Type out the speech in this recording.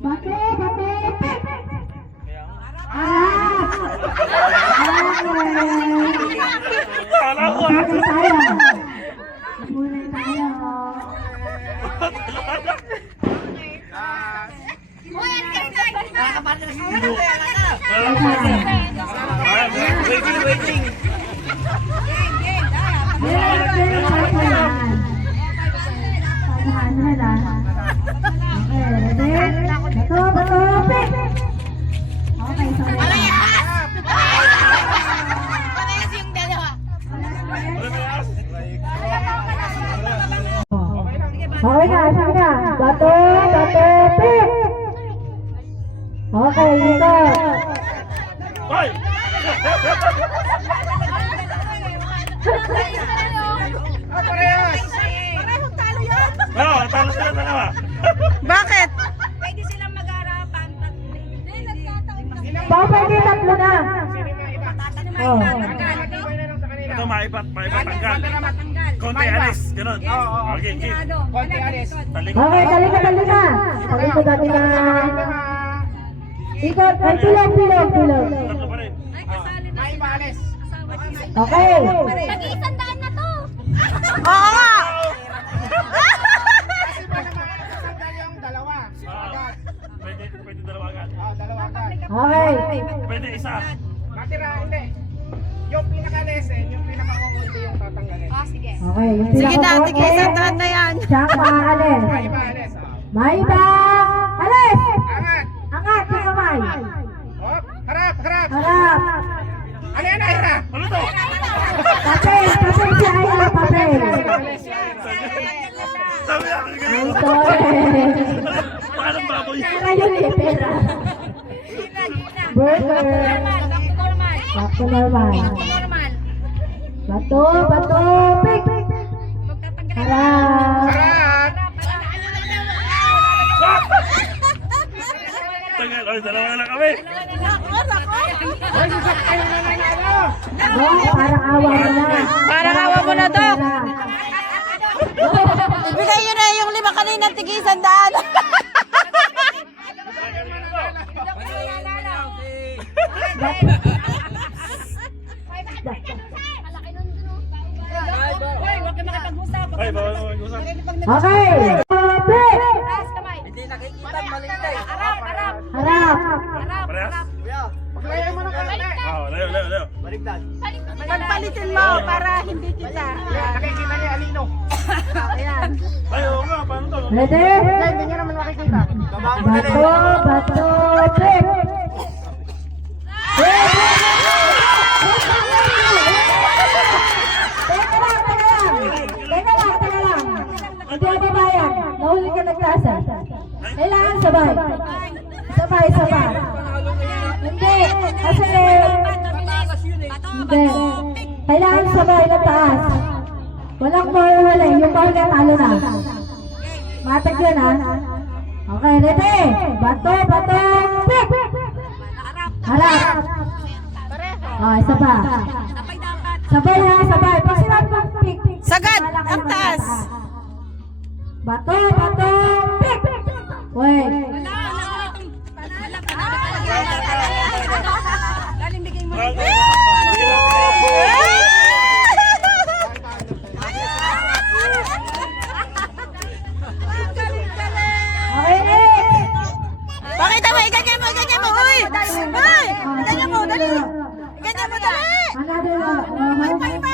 Bato, bato, pik! Kala ko ah. Muli tayo. Muli tayo. Waiting. Okay na, sige na. Bato, bato, pik! Okay, dito. Hoy! Oo, talo sila dalawa. Bakit? Pwede silang mag-arapan. Pwede tatlo na. Oh. Ito, maipat tanggal. Konti alis, ganun. Okay, okay. Konti alis. Talikod. Okay, talika. Talikod natin na. Ikot, ay pilog. Tatlo pa rin. Ay, kasali na sila. Asawa niya. Okay. Mag-iisang daan na to. Oo nga! Pwede dalawa agad. Okay. Pwede isa. Matira, hindi. Yung pinaka-lesson, yung pinaka-konti yung tatanggalin. Oh, sige. Okay, yung Sige na, pinaka-konti, tigil isang daan na yan. siya ang makakalis. May iba, alis. May iba! Alis! Angat! Angat yung kamay. Oh, harap! Harap. Ano yan, Aira? Ano to? Papel si Ayla, papel. Sabi na, Ay, ganyan. sorry. Parang baboy. Pera yun eh, pera. Burger. Back to normal. Bato, pik. Harap. Harap! Tagal, oy, dalawa na lang kami. Oh, parang awa mo na. Parang awa mo na, Dok. Ibigay nyo na yung 5 kanina, tigil isang daan. Huwag ka makipag-usap. Ay, bawal mo mag-usap. Okay. Pik. Taas kamay. Hindi nakikita, malintay. Harap. Harap. Parehas? Paglayan mo ng kalate! Oo, leo. Pagpalitin mo para hindi kita. Nakikita niya, Alino. Ayan. Ay, oo nga, paano to? Ready? Hindi niya naman makikita. Bato, pik. Teka lang. Hindi ako bayan. Nahuli ka nagtasa. Kailangan sabay. Sabay. Hindi. Kasi hindi. Kailangan sabay na taas. Walang mawawala. Yung bawal na talo na. Matag yun ha. Okay, ready? Bato, pik. Harap. Oh, isa pa. Sabay ha, sabay. Pag sinabi mo pik. Sagad! Ang taas! Bato, pik. Wait. Galing bigay mo. Okay, next. Pakita mo, iganyan mo! Uy! Uy! Iganyan mo, dali! Iganyan mo, dali! Another one.